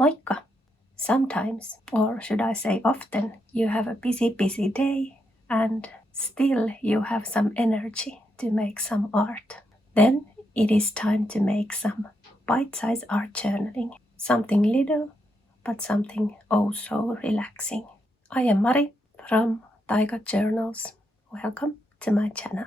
Moikka! Sometimes, or should I say often, you have a busy day and still you have some energy to make some art. Then it is time to make some bite-sized art journaling. Something little, but something oh so relaxing. I am Mari from Taika Journals. Welcome to my channel.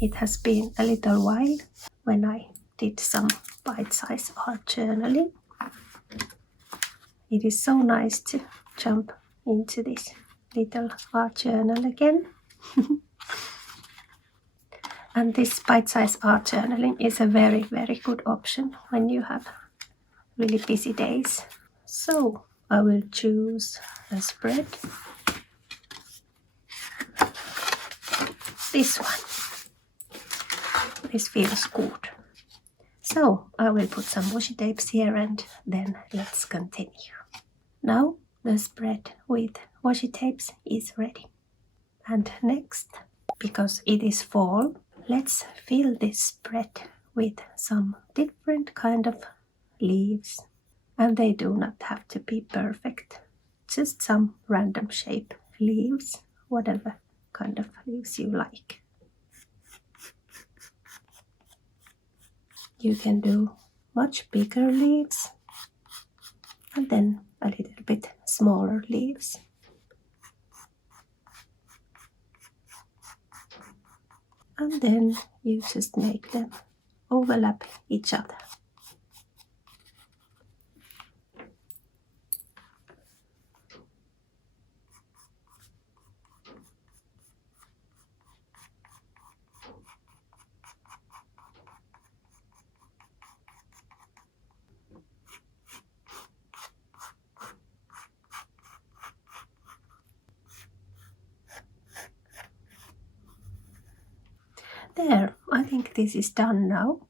It has been a little while when I did some bite-sized art journaling. It is so nice to jump into this little art journal again. And this bite-sized art journaling is a very good option when you have really busy days. So I will choose a spread. This one. This feels good. So I will put some washi tapes here and then let's continue. Now the spread with washi tapes is ready. And next, because it is fall, let's fill this spread with some different kind of leaves. And they do not have to be perfect. Just some random shape leaves, whatever kind of leaves you like. You can do much bigger leaves and then a little bit smaller leaves. And then you just make them overlap each other. There, I think this is done now.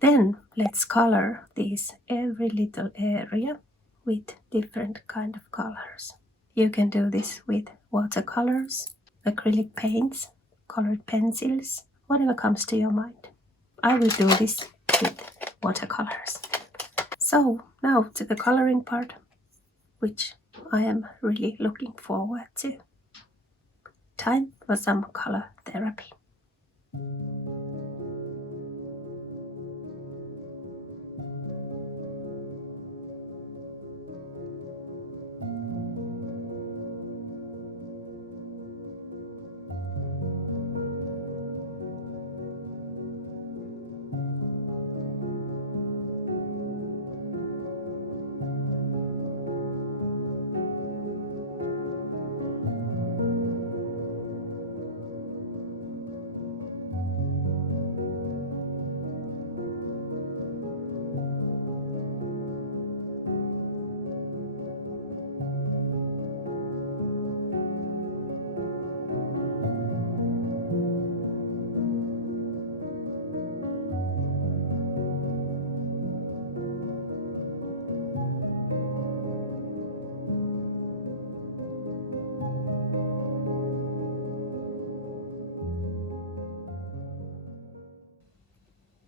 Then let's color this every little area with different kind of colors. You can do this with watercolors, acrylic paints, colored pencils, whatever comes to your mind. I will do this with watercolors. So now to the coloring part, which I am really looking forward to. Time for some color therapy.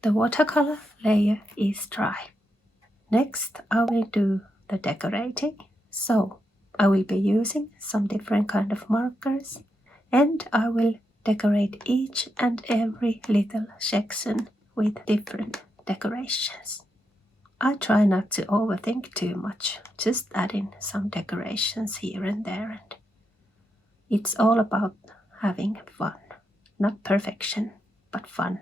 The watercolor layer is dry. Next, I will do the decorating. So I will be using some different kind of markers and I will decorate each and every little section with different decorations. I try not to overthink too much, just adding some decorations here and there. And it's all about having fun. Not perfection, but fun.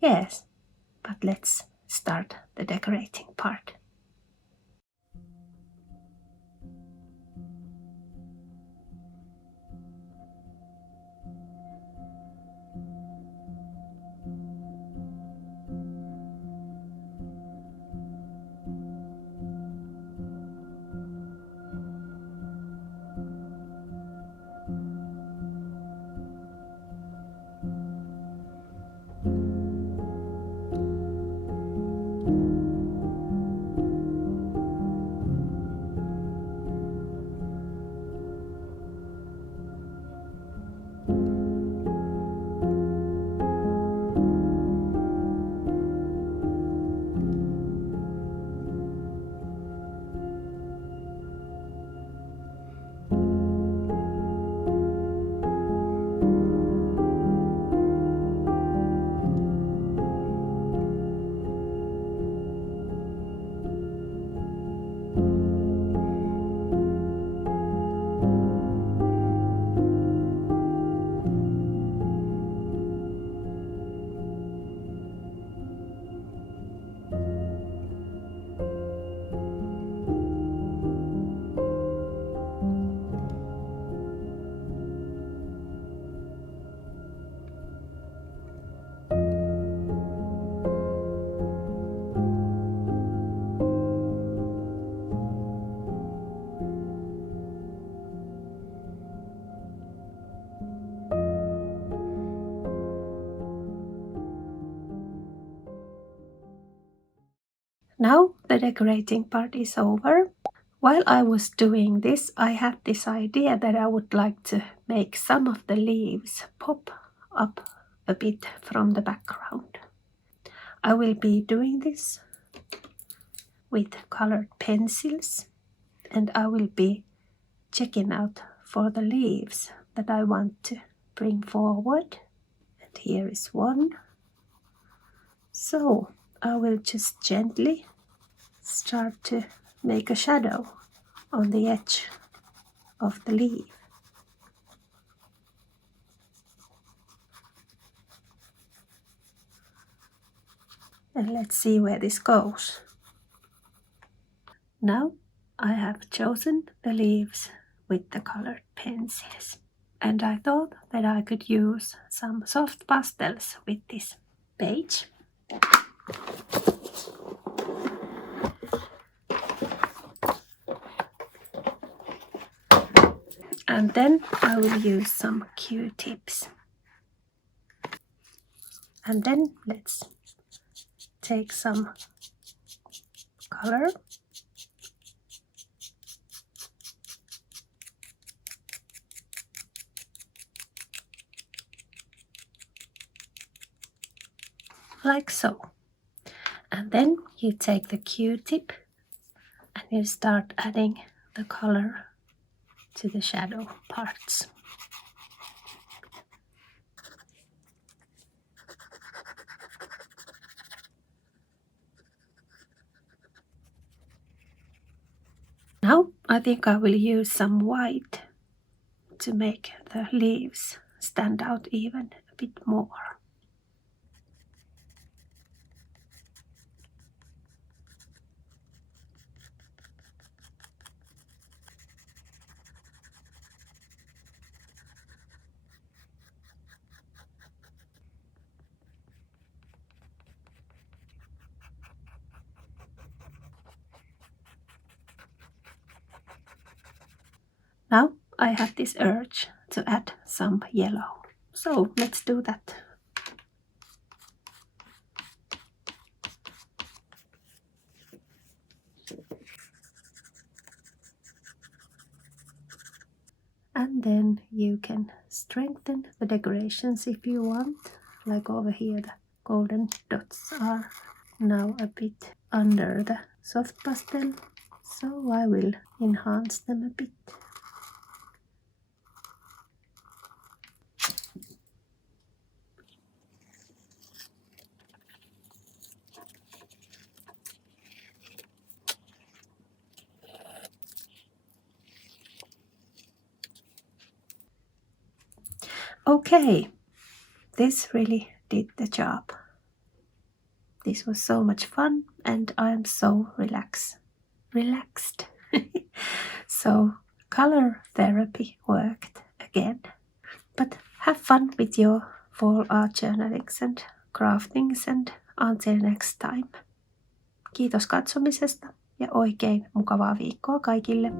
Yes, but let's start the decorating part. Now the decorating part is over. While I was doing this, I had this idea that I would like to make some of the leaves pop up a bit from the background. I will be doing this with colored pencils, and I will be checking out for the leaves that I want to bring forward. And here is one. So I will just gently start to make a shadow on the edge of the leaf. And let's see where this goes. Now I have chosen the leaves with the colored pencils, and I thought that I could use some soft pastels with this page. And then I will use some Q-tips. And then let's take some color. Like so. And then you take the Q-tip and you start adding the color to the shadow parts. Now I think I will use some white to make the leaves stand out even a bit more. Now I have this urge to add some yellow, so let's do that. And then you can strengthen the decorations if you want, like over here the golden dots are now a bit under the soft pastel, so I will enhance them a bit. Okay, this really did the job. This was so much fun and I am so relaxed. So color therapy worked again. But have fun with your fall art journalings and craftings, and until next time. Kiitos katsomisesta ja oikein mukavaa viikkoa kaikille.